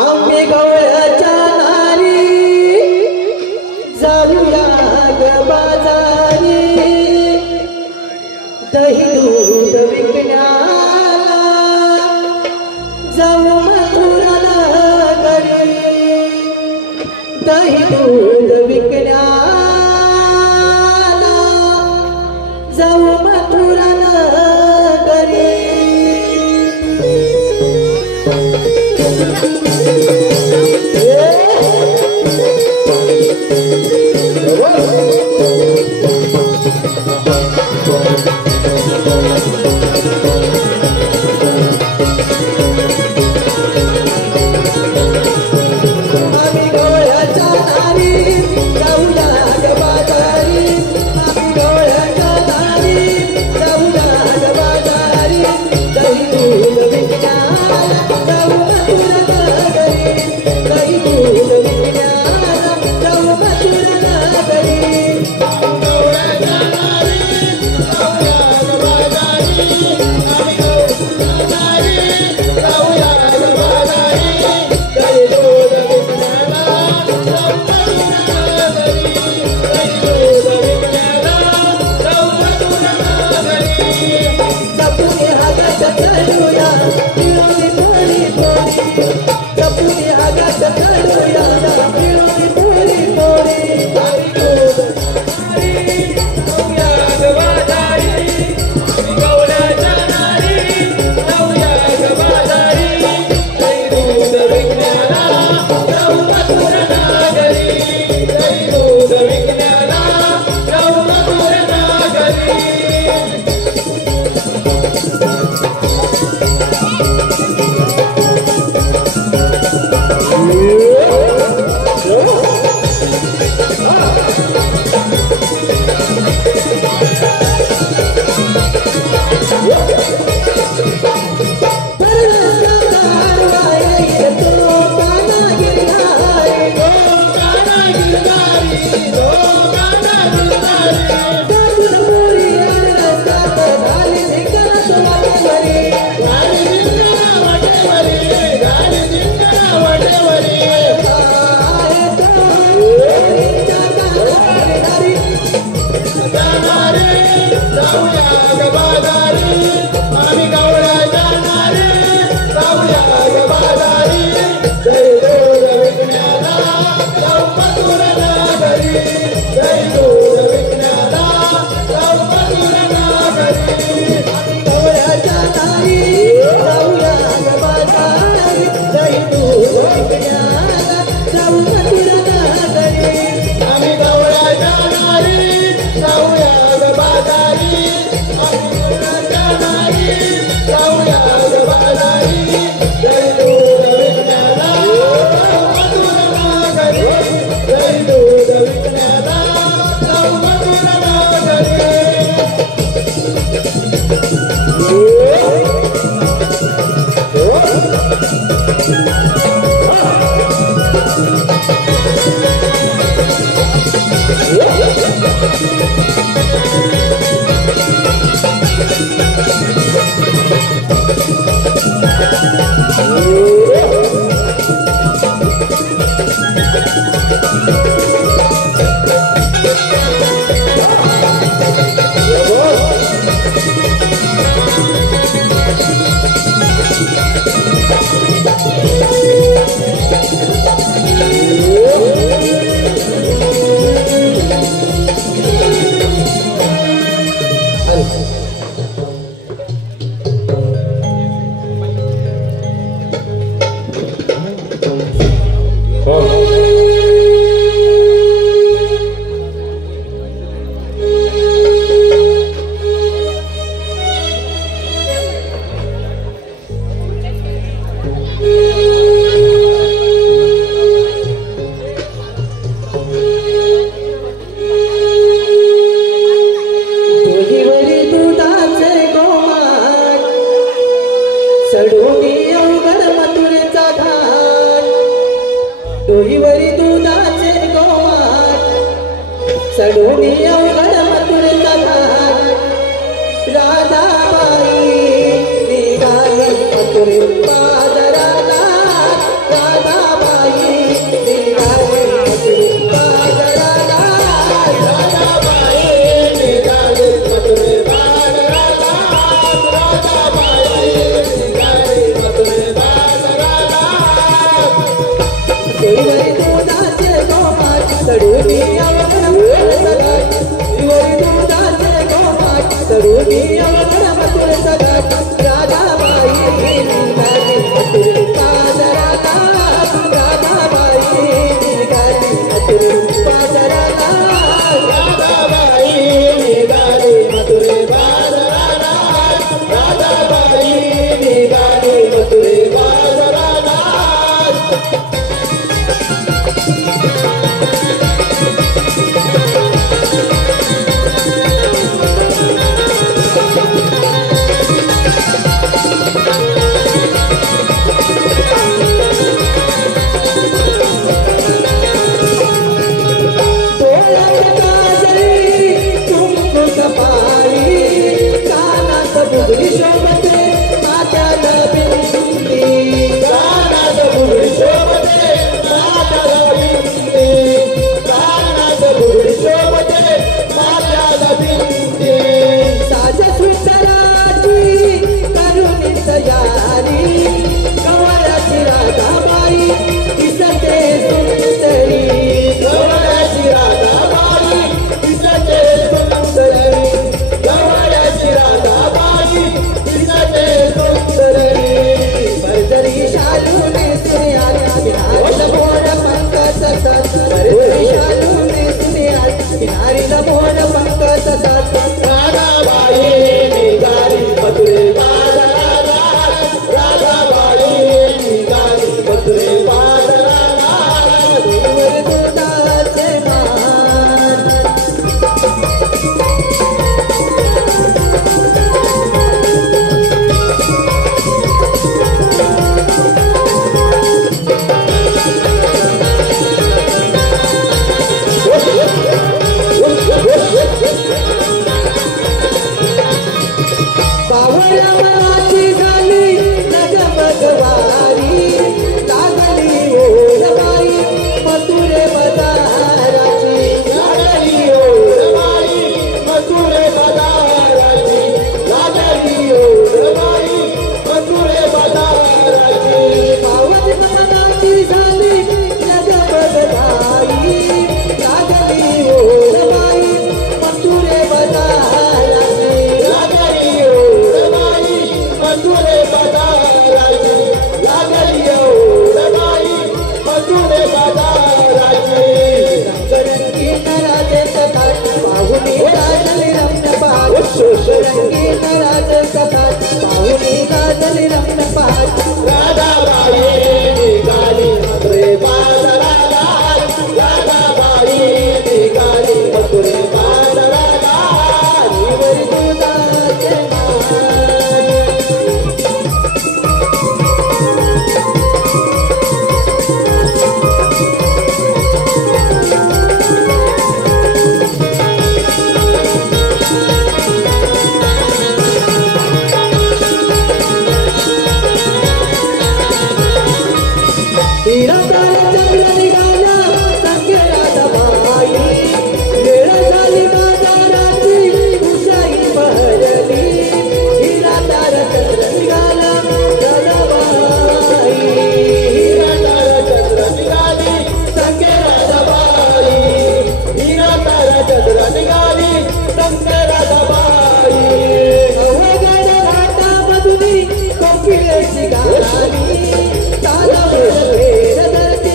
आम्ही गवळ्याच्या नारी जाऊया ग बाजारी दही दूध विकण्याला जाऊ मथुरा नगरी दही दूध विकण्याला जाऊ मथुरा नगरी डोईवरी दुधाचे गोवाट चढून अवघड मथुरेचा घाट राधाबाई निघाली मथुरे बाजाराला चढूनी अवघड मथुरेचा घाट वरी दुधाचे गोमाट चढूनी अवघड मथुरेचा घाट राधाबाई निघाली मथुरेचा राधा राधाबाई निघाली मथुरेचा राधा राधाबाई निघाली मथुरेचा राधा राधाबाई निघाली मथुरेचा राधा Thank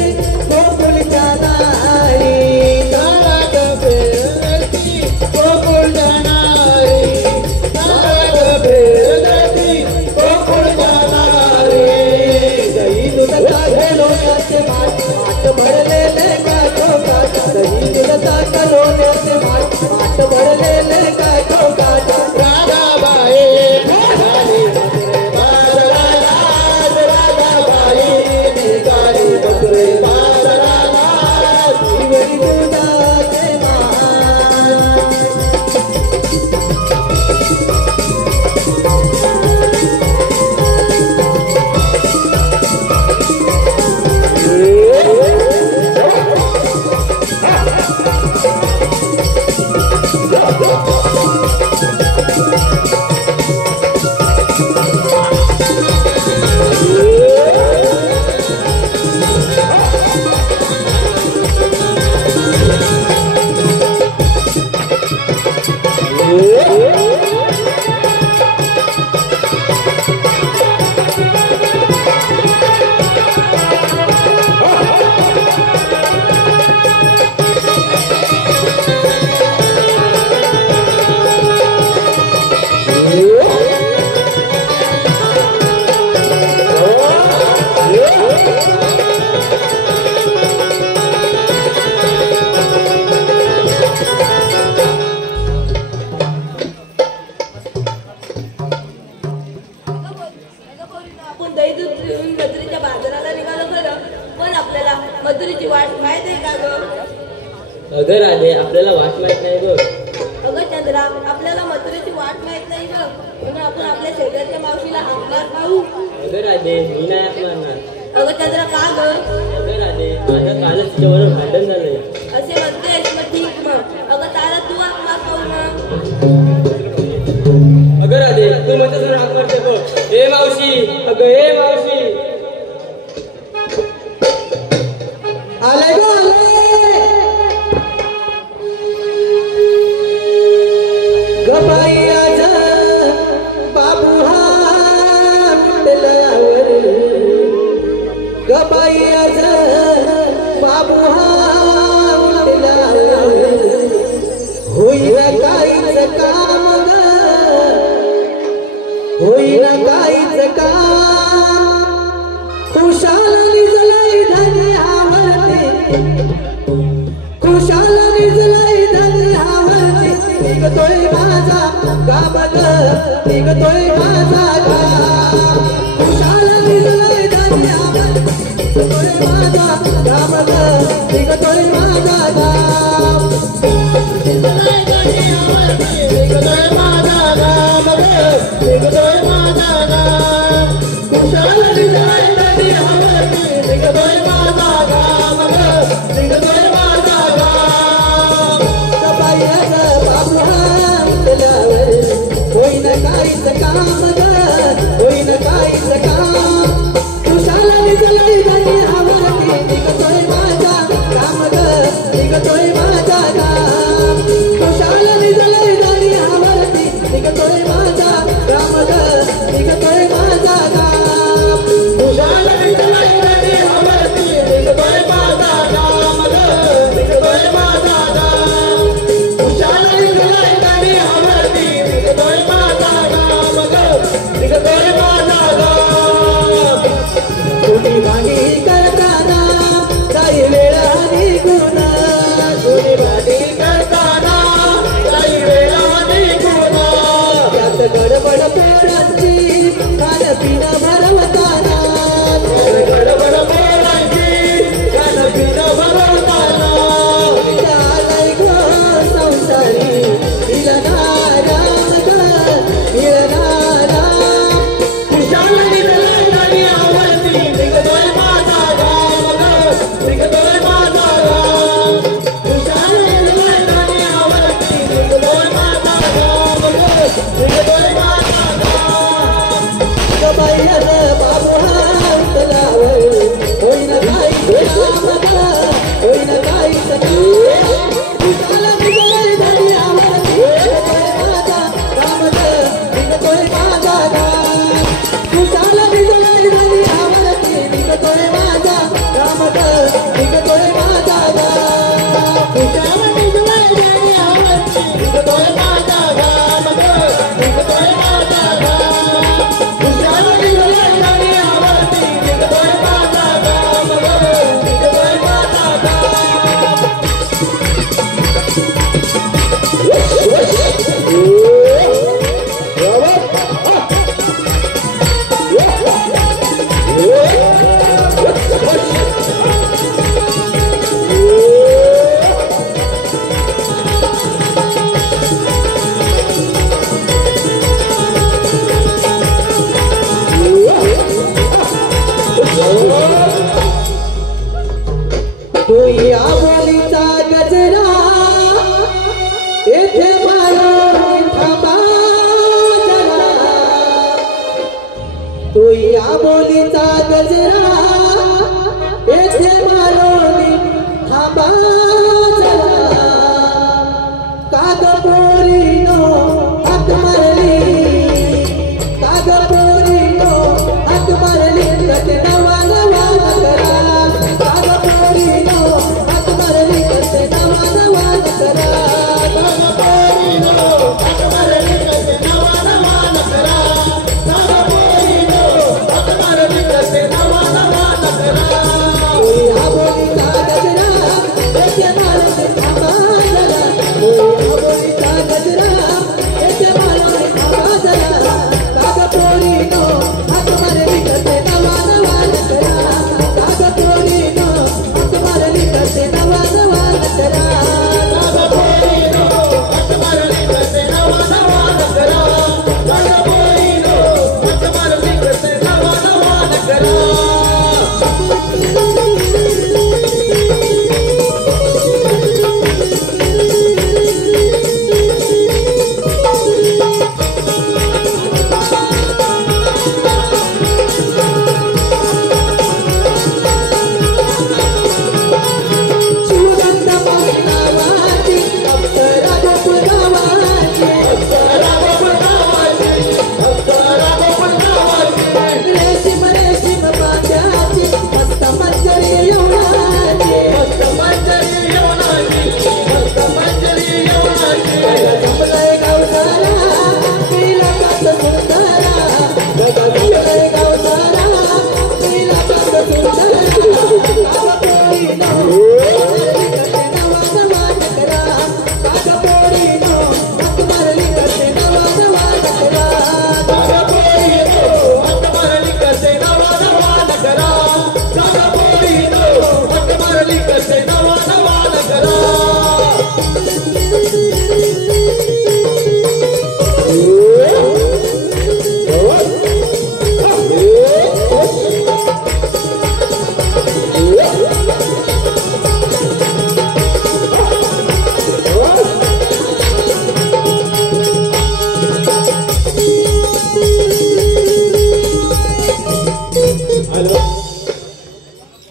you. आपल्याला मथुरेची वाट माहित आहे का ग? अगं राधे आपल्याला वाट माहित नाही बघ. अगं चंद्रा आपल्याला मथुरेची वाट माहित नाही ग, म्हणून आपण आपल्या शेजारच्या मावशीला हाकमार पाहू. अगं राधे मी नाही हाक मारणार. अगं चंद्रा का ग? अगं राधे माझं कालच तिच्याबरोबर भांडण झालंय. असे म्हणतेस मग ठीक मग. अगं तारा तू हाकमार पाहू ना. अगं राधे तू माझ्यासमोर हाक मारते बघ. ए मावशी, अगं ए मावशी. आले ग आले गबाई आज बाबू हा मुंडलावर गबाई आज बाबू हा मुंडलावर होईल काहीच काम ग होईल काहीच काम खुशाल निजलय धन्यावरती खुशाल निजलय धन्यावरती निघतोय माझा गाव ग निघतोय माझा गाव खुशाल निजलय धन्यावरती निघतोय माझा गाव ग निघतोय माझा गाव निजलय धन्यावरती निघतोय माझा गाव ग निघतोय माझा गाव खुशाल निजलय धन्यावरती निघतोय माझा गाव ग निघतोय माझा गाव गबाई बाबू हा मुंडलावर होईन काहीच काम ग होईन काहीच काम खुशाल निजलय धन्यावरती निघतोय माझा गाव ग निघतोय माझा गाव खुशाल निजलय धन्यावरती निघतोय माझा गाव ग निघतोय माझा गाव खुशाल निजलय धन्यावरती निघतोय माझा गाव ग निघतोय माझा गाव खुशाल निजलय धन्यावरती निघतोय माझा गाव ग निघतोय माझा गाव कोणी भांडी करताना काही वेळा निघून कोणी भांडी करताना काही वेळा निघून त्यात गडबड पोरांची खाणं पिणं भरवताना गडबड पोरांची खाणं पिणं भरवताना झालंय गो संसारी मिळणारा ग मिळणारा खुशाल निजलय धन्यावरती निघतोय माझा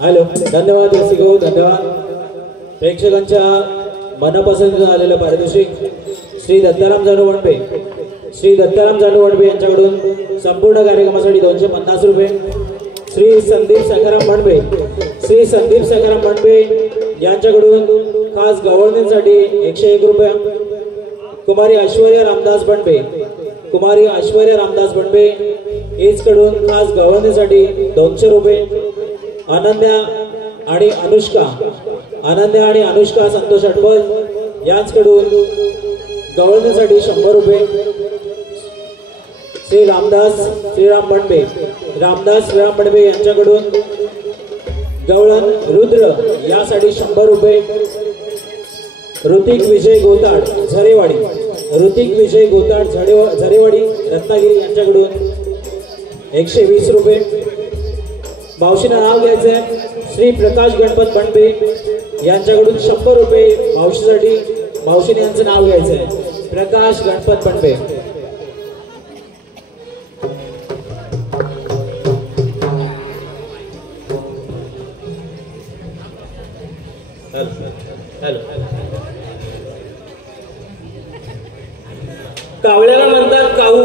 हॅलो, धन्यवाद रसिको, धन्यवाद. प्रेक्षकांच्या मनपसंत झालेलं पारितोषिक श्री दत्ताराम जानू वणबे, श्री दत्ताराम जानू वणबे यांच्याकडून संपूर्ण कार्यक्रमासाठी 250 रुपये. श्री संदीप सखाराम वणबे, श्री संदीप सखाराम वणबे यांच्याकडून खास गव्हर्नमेंटसाठी 101 रुपये. कुमारी ऐश्वर्या रामदास बनबे, कुमारी ऐश्वर्या रामदास बनबे कडून खास गव्हर्नमेंटसाठी 200 रुपये. अनन्या आणि अनुष्का, अनन्या आणि अनुष्का संतोष अटपल यांच्याकडून गव्हर्नमेंटसाठी 100 रुपये. श्री रामदास श्रीराम बनबे, रामदास श्रीराम बनबे यांच्याकडून गवळण रुद्र यासाठी 100 रुपये. ऋतिक विजय गोताड झरेवाडी, ऋतिक विजय गोताड झरेवाडी रत्नागिरी यांच्याकडून 120 रुपये. मावशीनं नाव घ्यायचं आहे श्री प्रकाश गणपत बनबे यांच्याकडून 100 रुपये मावशीसाठी. मावशीने यांचं नाव घ्यायचं आहे प्रकाश गणपत बनबे. कावळ्याला म्हणतात काऊ.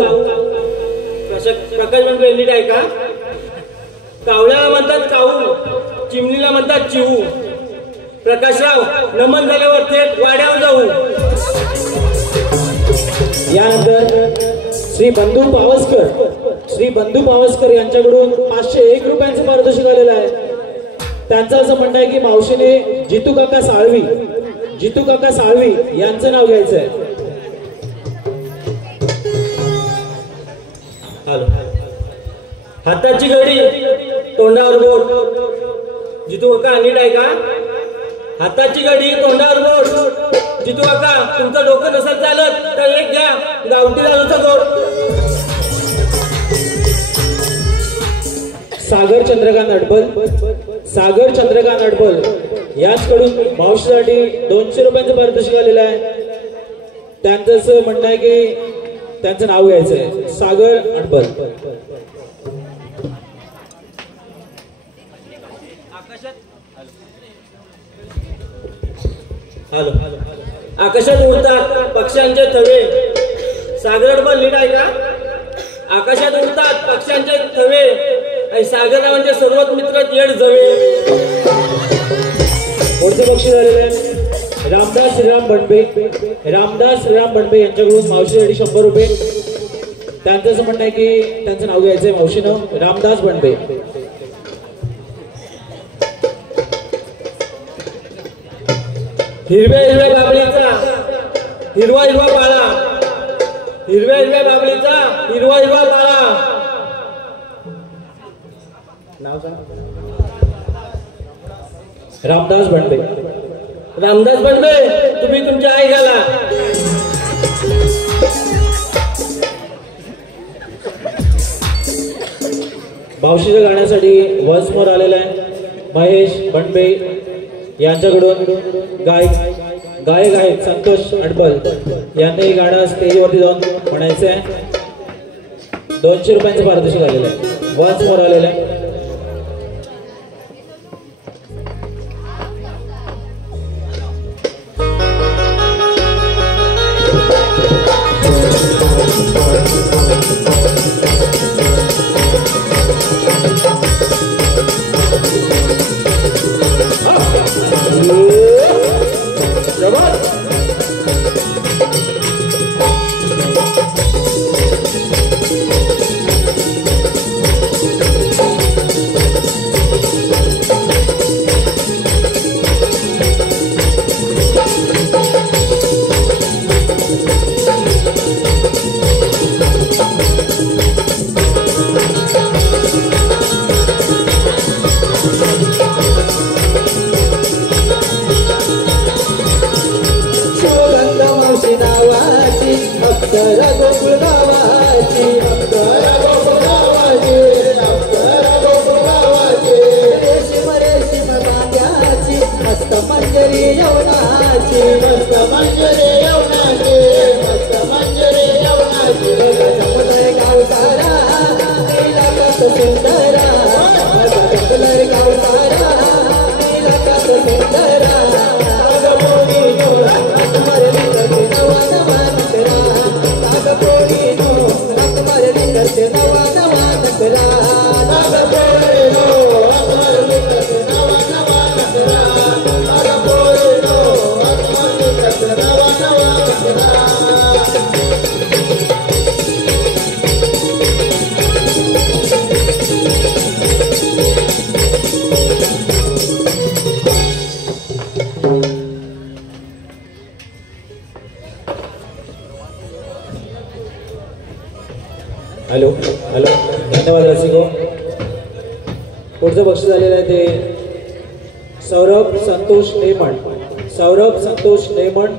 प्रकाश बनबे नीट आहे का? कावळ्याला म्हणतात काऊ, चिमणीला म्हणतात चिऊ. प्रकाशराव, नमन झाल्यावर थेट वाड्यावर जाऊ. यानंतर श्री बंधू पावसकर, श्री बंधू पावसकर यांच्याकडून 501 रुपयांचं पारितोषिक आलेलं आहे. त्यांचं असं म्हणणं आहे की मावशीने जितू काका साळवी, जितू काका साळवी यांचं नाव घ्यायचं आहे. हाताची घडी तोंडावर बोट. जितू काका नीट आहे का? हाताची घडी तोंडावर बोट. जितू काका, तुमचं डोकं नसेल चालत तर एक घ्या गावठी लालूचा गोड. सागर चंद्रकांत अडबल, सागर चंद्रकांत अडबल याचकडून मावशीसाठी 200 रुपयांचं पारितोषिक आलेलं आहे. त्यांचं असं म्हणणं आहे की त्यांचं नाव घ्यायचं आहे सागर अडबल. आकाशात उडतात पक्ष्यांचे थवे. सागर अडबल नीट आहे का? आकाशात उडतात पक्ष्यांचे थवे आणि सागररावांचे सर्वच मित्र येड जवे. पुढचं बक्षीस झालेलं आहे रामदास श्रीराम बनबे, रामदास श्रीराम बनबे यांच्याकडून मावशीसाठी 100 रुपये. त्यांचं असं म्हणणं आहे की त्यांचं नाव घ्यायचंय मावशीनं रामदास बनबे. हिरव्या हिरव्या बाबळीचा हिरवा हिरवा पाळा. हिरव्या हिरव्या बाबळीचा हिरवा हिरवा पाळा. नाव सांग. रामदास बनबे. रामदास बनबे, तुम्ही तुमच्या आई घाला. मावशीच्या गाण्यासाठी वन्स मोर आलेला आहे महेश बनबे यांच्याकडून. गायक आहेत संतोष अडबल यांनी गाणं स्टेजवरती जाऊन म्हणायचं आहे. 200 रुपयांचं पारितोषिक आलेलं आहे. वन्स मोर आलेलं आहे. सुंदरा पुढचं बक्षीस आलेलं आहे ते सौरभ संतोष नेमण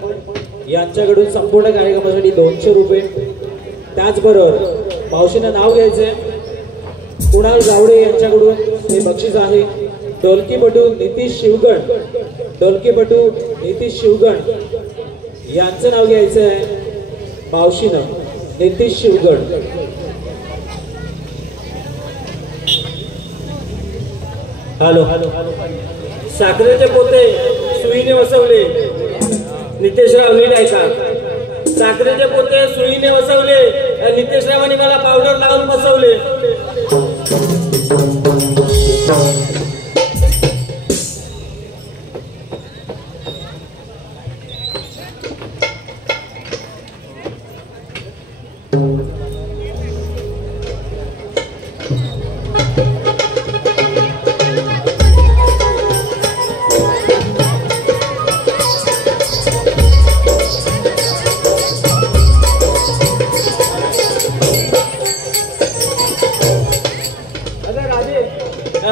यांच्याकडून संपूर्ण कार्यक्रमासाठी 200 रुपये. त्याचबरोबर मावशीनं नाव घ्यायचंय कुणाल गावडे यांच्याकडून हे बक्षीस आहे. ढोलकीपटू नितीश शिवगण यांचं नाव घ्यायचं आहे मावशीनं. नितीश शिवगण. हॅलो. साखरेचे पोते सुईने वसवले. नितेशराव नीट ऐका. साखरेचे पोते सुईने वसवले. नितेशरावांनी मला पावडर लावून बसवले.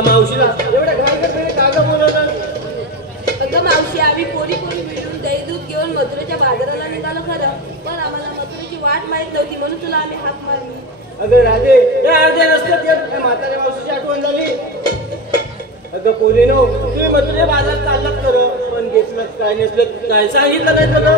मावशीला एवढ्या घाई कागद बोलवतात. अगं मावशी, आम्ही पोरी मिळून दही दूध घेऊन मथुरेच्या बाजाराला निघालो खरं, पण आम्हाला मथुरेची वाट माहित नव्हती म्हणून तुला आम्ही हाक मारली. अगं राधे, त्या अर्ध्या रस्त्यात म्हाताऱ्या मावशीची आठवण झाली. अगं पोरीनो, तुम्ही मथुरे बाजारात चाललात खरं, पण घेतलं काय नसलं काय सांगितलं नाही तुला.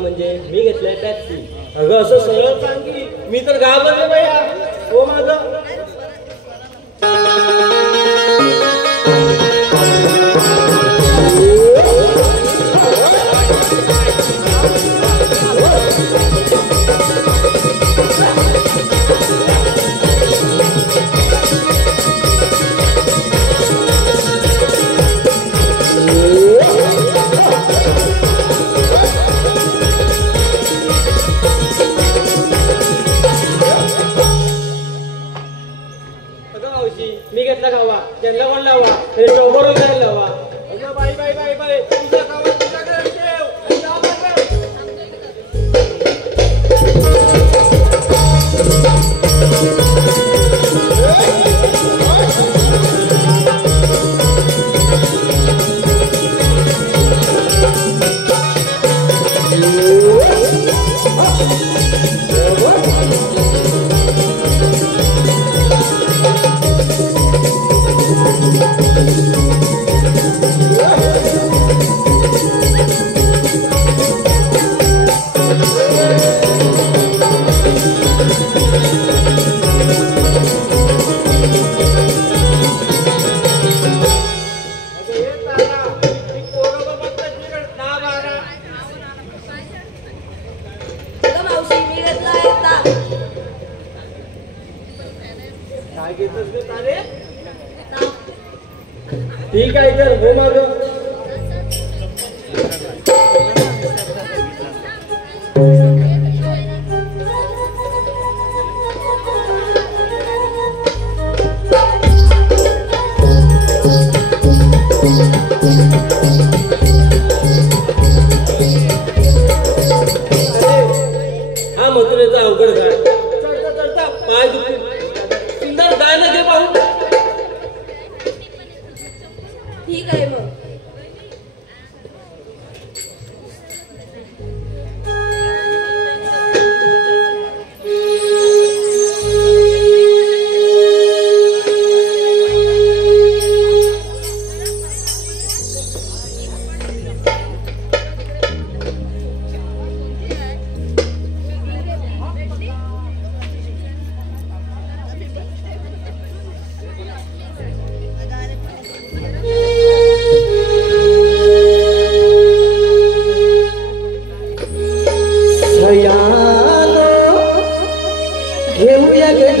म्हणजे मी घेतलाय टॅक्सी. अगं असं सरळ सांग की, मी तर घाबरलो भैया. हो माझं मी घेतला गावा त्यांना पण लावा चौबरून जायला लावा. बाई बाई बाई बाई तुमचा गावा तुझ्याकडे ठेव. ठीक आहे तर हो मग.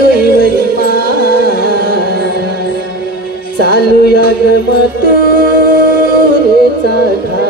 डोईवरी मान चालूया ग मथुरेचा घाट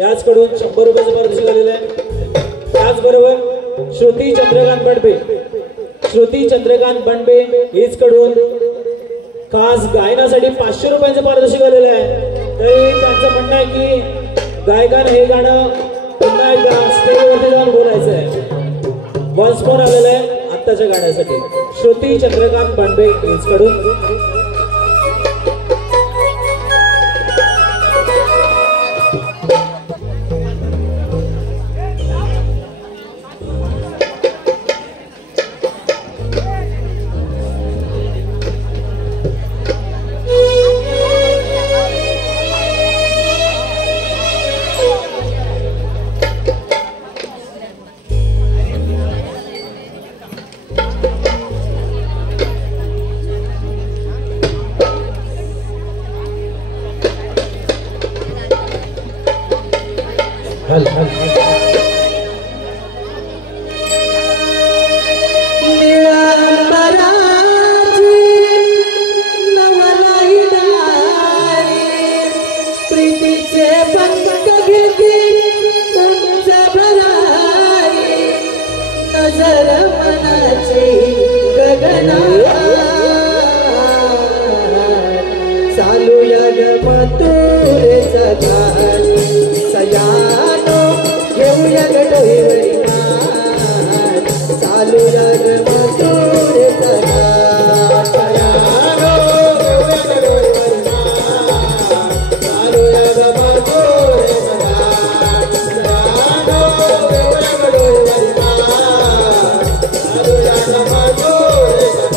याचकडून 100 रुपयाचं पारितोषिक आलेलं आहे. त्याचबरोबर श्रुती चंद्रकांत बनबे हीचकडून खास गायनासाठी 500 रुपयांचं पारितोषिक आलेलं आहे. तरी त्यांचं म्हणणं आहे की गायकानं हे गाणं पुन्हा एकदा स्टेजवरती जाऊन बोलायचं आहे. वन्स मोर आलेलं आहे आत्ताच्या गाण्यासाठी. श्रुती चंद्रकांत बांडवे यांच्याकडून प्रीतीचे पंख घेते उंच भरारी नजर मनाची गगना चालूया ग मथुरेचा घाट सयानो घेऊया ग डोईवरी नाट चालूया ग मथुरेचा घाट सयानो घेऊया ग डोईवरी नाट चालूया ग मथुरेचा घाट सयानो घेऊया ग डोईवरी नाट चालूया ग मथुरेचा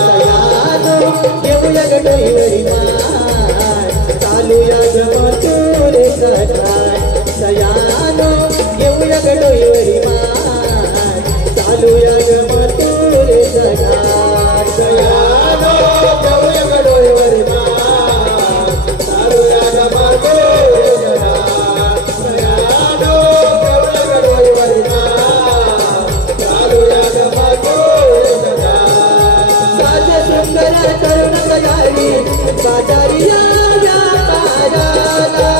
घाट सयानो घेऊया ग डोईवरी नाट चालूया ग मथुरेचा घाट सयानो घेऊया ग डोईवरी माट चालूया ग मथुरेचा घाट सयानो घेऊया ग डोईवरी माट चालूया ग मथुरेचा घाट सयानो घेऊया ग डोईवरी माट चालूया ग मथुरेचा घाट साज सुंदर तरुण तयारी बाजारी या व्यापाराला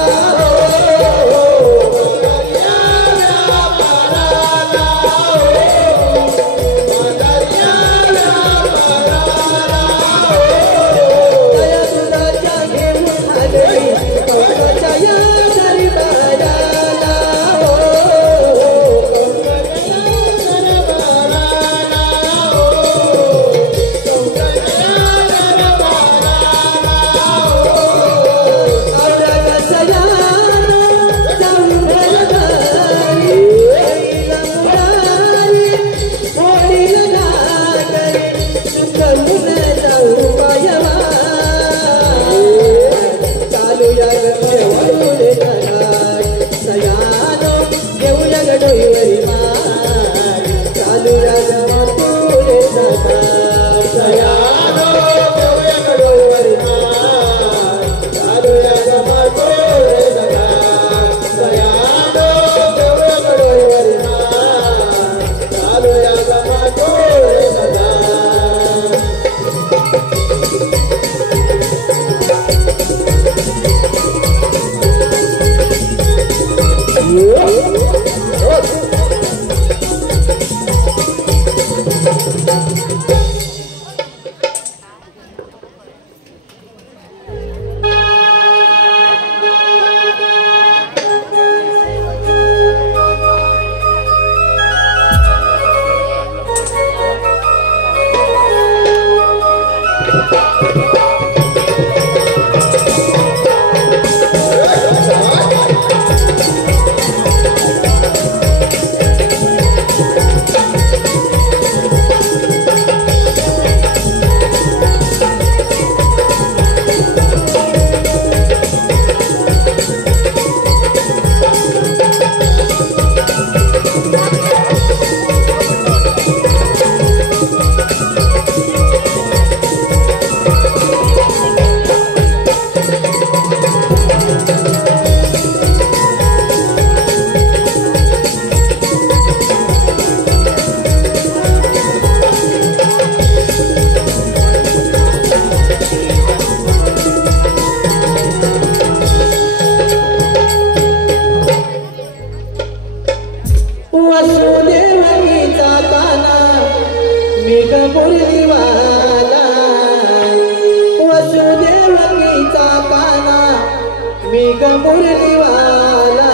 मुरलीवाला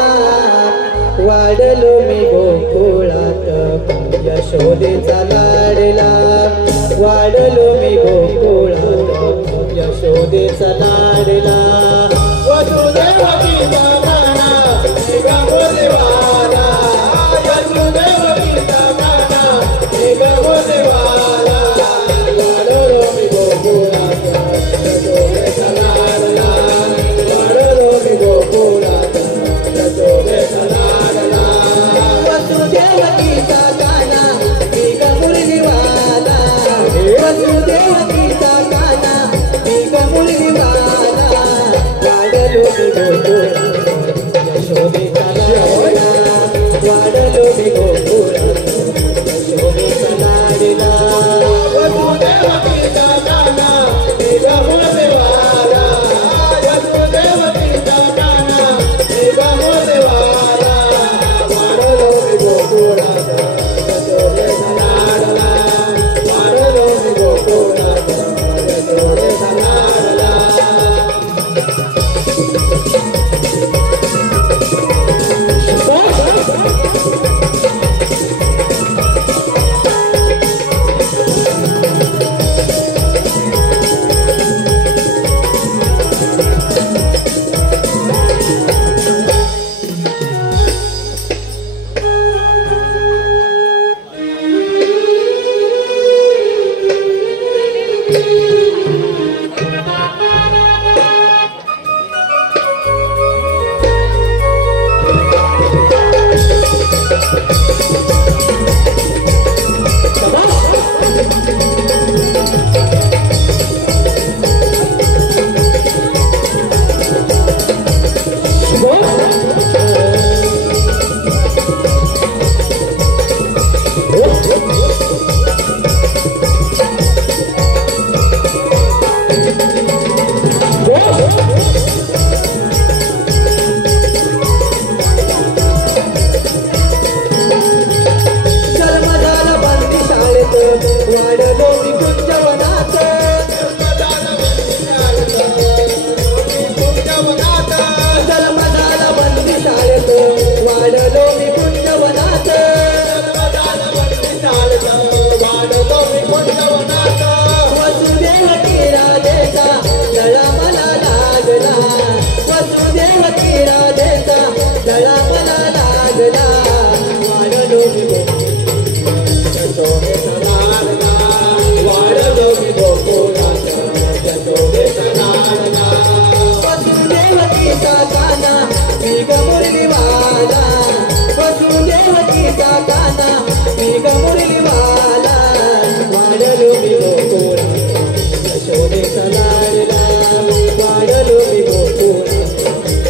वाढलो मी गोकुळात यशोदेचा लाडला वाढलो मी गोकुळात यशोदेचा लाडला वसुदेवकीचा गाणा गा मुरलीवाला वसुदेवकीचा गाणा गा मुरलीवाला वाढलो मी गोकुळात यशोदेचा लाडला वाढलो मी गोकुळात यशोदेचा लाडला वसुदेवकीचा गाणा गा मुरलीवाला वसुदेवकीचा गाणा गा मुरलीवाला वाढलो मी गोकुळात यशोदेचा लाडला वाढलो मी गोकुळात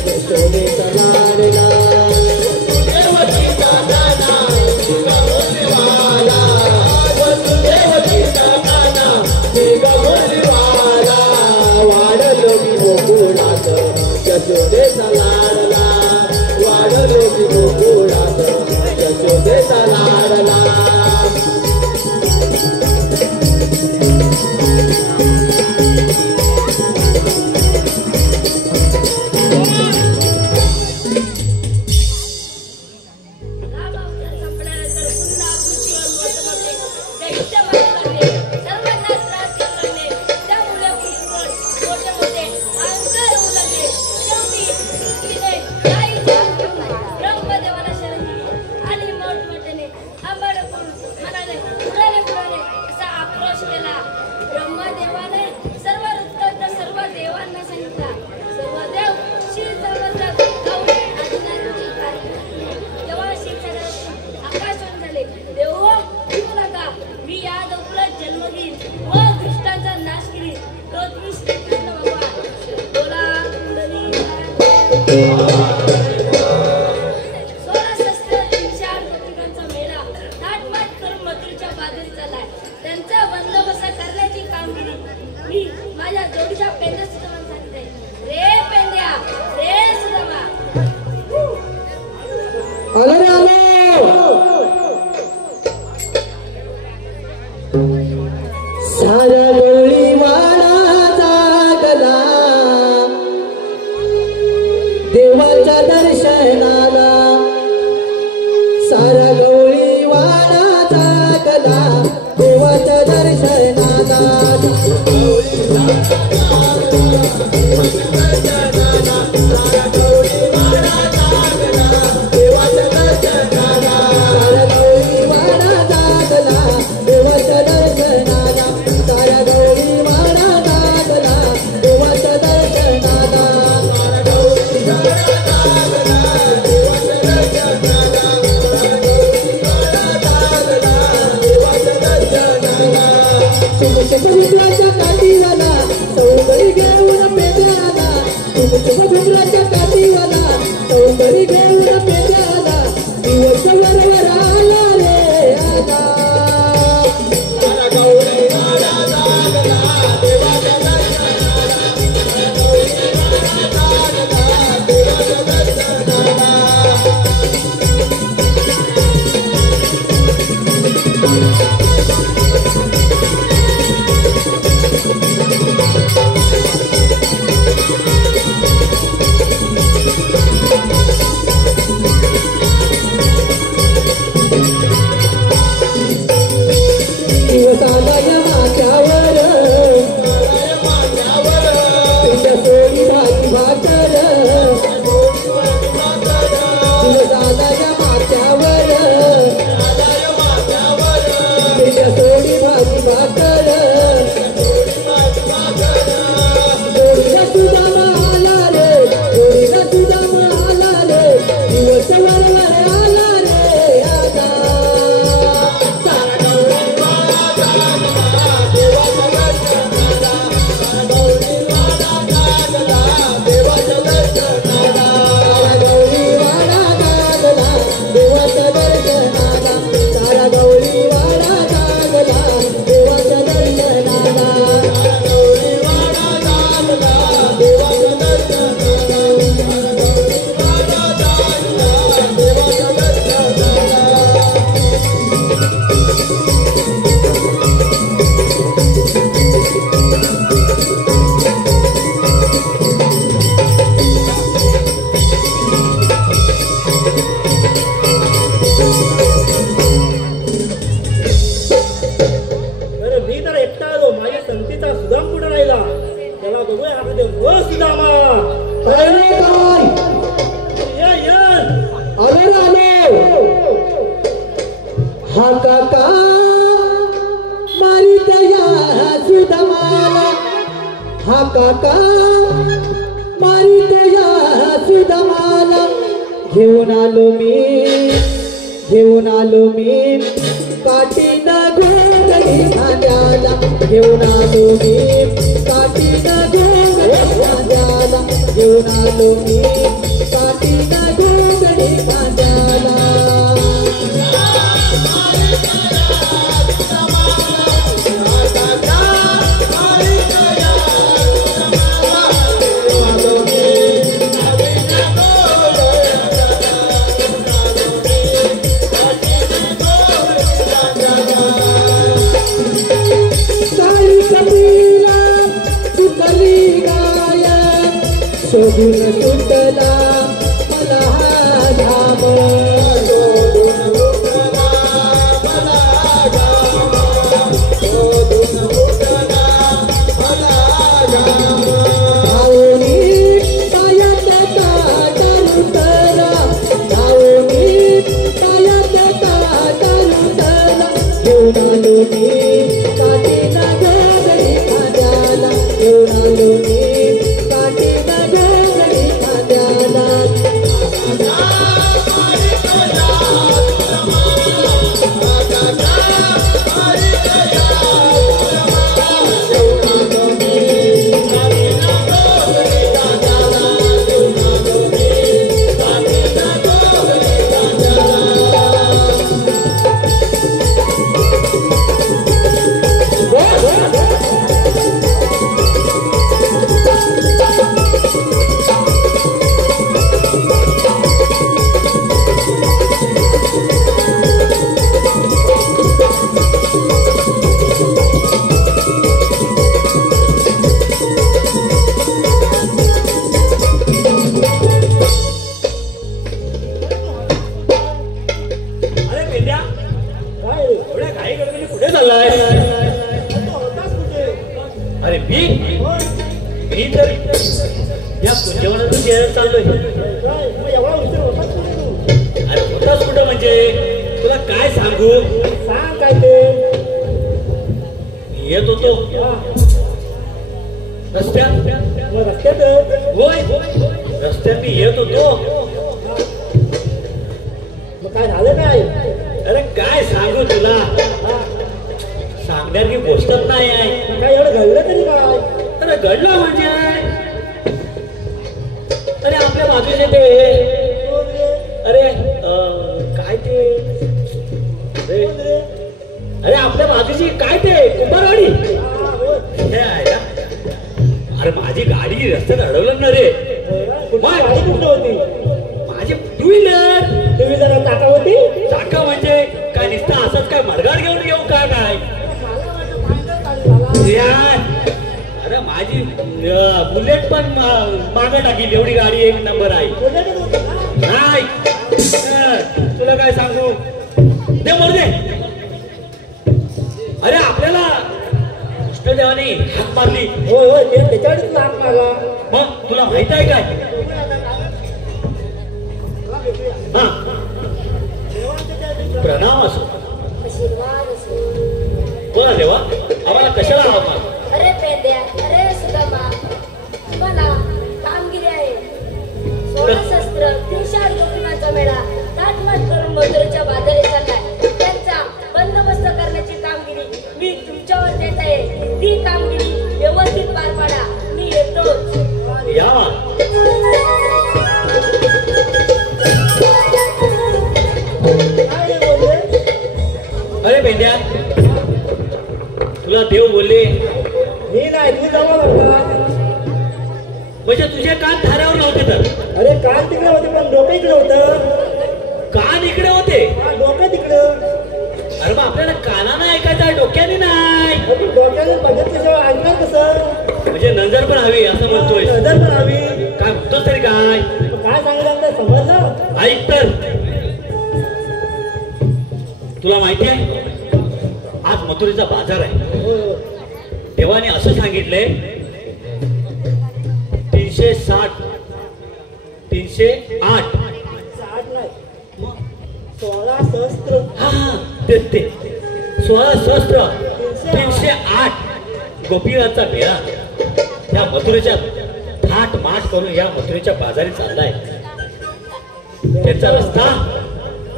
यशोदेचा लाडला वसुदेवकीचा गाणा गा मुरलीवाला वसुदेवकीचा गाणा गा मुरलीवाला वाढलो मी गोकुळात यशोदेचा लाडला वाढलो मी गोकुळात यशोदेचा लाडला त्यांचा बंदोबस्त करण्याची कामगिरी मी माझ्या जोडीच्या पेंद्या सुदामाला सांगितले. रे पेंद्या, रे सुदामा. आलो रे आलो. सारा गोळीवाडा जागला देवाची घेऊन आलो मी काठीन घोंगडी खांद्याला घेऊन आलो मी काठीन घोंगडी खांद्याला घेऊन आलो मी काठीन घोंगडी खांद्याला शोधून सुटला मला म्हणजे तुला काय सांगू? सांग काय ते. येत होतो रस्त्यात. मग रस्त्यात होय रस्त्यात मी येत होतो. मग काय झालं काय? अरे काय सांगू तुला, सांगण्याची गोष्टच नाही आहे. काय एवढं घडलं तरी काय? अरे घडलं म्हणजे अरे आपल्या बाजूचे ते अरे काय ते अरे आपल्या बाजूची काय ते कुंभारवाडी. अरे माझी गाडी रस्त्यात अडवलं ना रे. गाडी कुठं होती? माझी टू व्हीलर. टू व्हीलर चाका होती? चाका म्हणजे काय नुसतं असंच काय मडगाड घेऊन येऊ का काय? अरे माझी बुलेट पण मागे टाकील एवढी गाडी एक नंबर आहे. नाही तुला काय सांगू दे मोर दे. अरे आपल्याला कृष्णदेवाने हाक मारली. होय होय त्याच्यावरच हाक मारला. मग तुला माहित आहे काय? हा प्रणाम असो. आशीर्वाद असो. बोला देवा आम्हाला कशाला हवा? अरे पेंड्या, अरे सुदामा, तुम्हाला कामगिरी आहे. 16 शस्त्र 300 गोपीनाचा मेळा ताटमाट करून मथुरेच्या बाजारी चाललाय. त्यांचा बंदोबस्त करण्याची कामगिरी मी तुमच्यावर देत आहे. ती कामगिरी व्यवस्थित पार पाडा. मी येतोच. या अरे पेंड्या तुला देव बोलले? मी नाही, तू जवळ होता. म्हणजे तुझे कान धाऱ्यावर नव्हते तर? अरे कान तिकडे होते पण डोकं इकडे होतं. कान इकडे होते? डोकं तिकडं. अरे मग आपल्याला कानानं ऐकायचं डोक्याने नाही. तू डोक्याने बघत कशावर ऐकणार कसं? म्हणजे नजर पण हवी असं म्हणतोय. नजर पण हवी. काय म्हणतोस तरी काय? काय सांगितलं तर समजलं? ऐक तर तुला माहिती आहे आज मथुरेचा बाजार आहे. देवाने असं सांगितलंय 360 308 60 नाही 16 सहस्त्र. हा ते 16 सहस्त्र 308 गोपीनाथचा मेळा त्या मथुरेच्या थाट माट करून या मथुरेच्या बाजारी चाललाय. त्यांचा रस्ता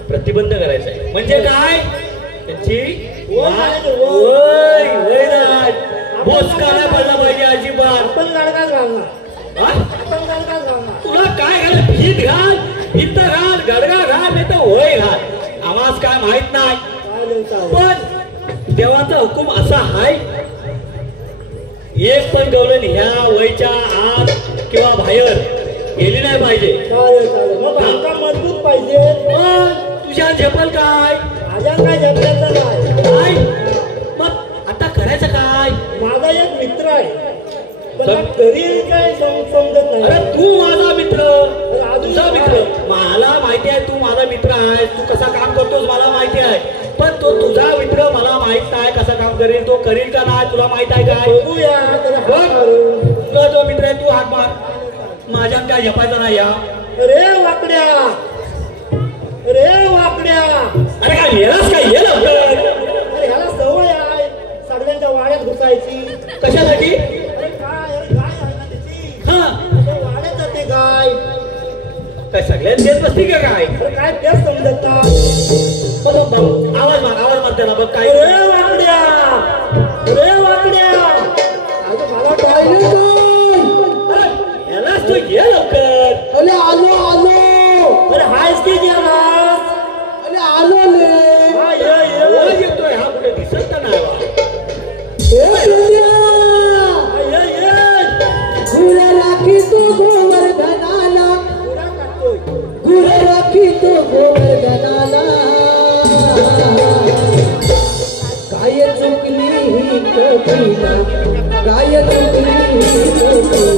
प्रतिबंध करायचा आहे. म्हणजे काय त्यांची बोचका नाही पडला पाहिजे अजिबात. आपण गाडगाच घालणार. हा? आपण गाडगाच घालणार. तुला काय घाल भीत घाल भीत घाल गडगा घाल नाही तर होय घाल आवाज काय माहित नाही. काय देवता? पण देवाचा हुकूम असा आहे एक पण गवलन ह्या वयच्या आत किंवा बाहेर गेली नाही पाहिजे. चालेल चालेल. मग बांधकाम मजबूत पाहिजे. मग तुझ्या झेपल काय? माझ्या काय जमल्याचं काय? काय मग आता करायचं काय? माझा एक मित्र आहे पण घरी काय समजत नाही. अरे तू माझा मित्र अजून तुझा मित्र मला माहिती आहे. तू माझा मित्र आहे. तू कसा काम करतोस मला माहिती आहे. पण तो तुझा मित्र मला माहित नाही कसा काम करेल. तो करील का नाही तुला माहित आहे काय? बघूया त्याला हात बघ मारू. तुझा जो मित्र आहे तू हात मार. माझ्यात काय झपायचं नाही या. अरे वाकड्या अरे वाकड्या. अरे काय येणार काय ये लवकर. अरे ह्याला सवय आहे सगळ्यांच्या वाड्यात घुसायची. कशासाठी? अरे काय अरे गाय आहे ना त्याची. हा त्या वाड्यात जाते गाय. काय सगळ्यात देत नसती का काय? अरे काय तेच समजत नाही. बघ बघ आवाज मार त्याला बघ काय. अरे वाकड्या अरे वाकड्या. अरे मला टाळलं यालाच तो ये लवकर. अरे आलो आलो. अरे हायस की गेलास? अरे आलो ले. हा ये आवाज येतोय हा कुठे दिसत तर नाही बा. ये ये. गुळ राखी तो गोवर्धनाला गुळ राखी तो गोवर्धनाला काय चुकली ही कपिला काय चुकली ही कपिला